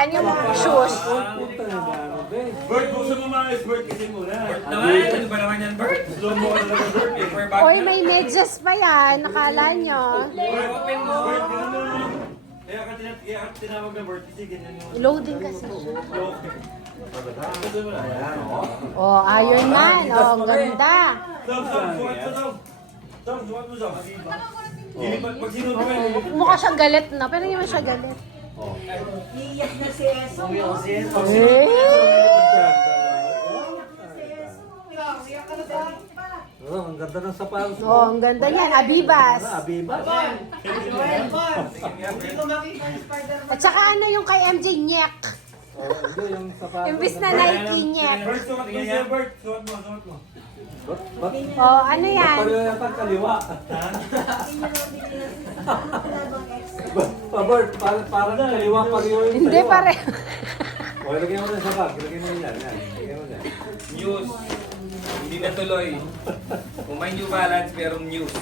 yan, yung shoes. Punta na ba? Ano, be? Bert, buksan mo mga Bert kasi muna. Naman, ano ba naman yan, Bert? Slow mo ka talaga, Bert. Paper bag Oy, na. may medyas pa yan. Nakala nyo. Bert, open mo. Bert, gano'n. Kaya ka tinawag na Bert kasi ganyan yung... Loading kasi siya. Buksan mo na. Ayan, o. Oh, Iron Man. Oh, ang ganda. Sam, sukat mo, Sam. Sam, sukat mo, Sam. Lilipat, pag sinuot mo yan, lilipat. Mukha siyang galit na, pero hindi man siya galit. Iiyak na si Eso. Pag sinuot mo yan, Eh? lilipat ka. Si Eso. Iiyak ka na sa Oh, ang ganda ng sapatos mo. Oh, ang ganda niyan. Abibas. Ano, Abibas? Hindi ko makita yung Spider-Man. At saka ano yung kay MJ Nyek? Oh, hindi, yung sapatos. Imbis na Nike Nyek. Bert, sukat mo siya, Bert. Sukat mo, sukat mo. Ba't Oh, ano yan? pareho yata ang kaliwa? Bert, parang kaliwa pareho yung Hindi sa'yo, ah. pare. O, ilagay mo na sa bag. Ilagay mo na yan. Ilagay mo na yan. News. Hindi na tuloy. Kung may New Balance, merong news.